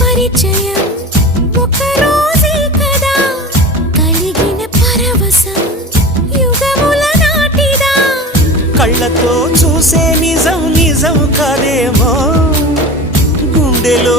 పరిచయం ఒక రోజే కదా, కలిగిన పరవశం యుగముల నాటిదా. కళ్ళతో చూసే నిజం నిజం కాదేమో, గుండెలో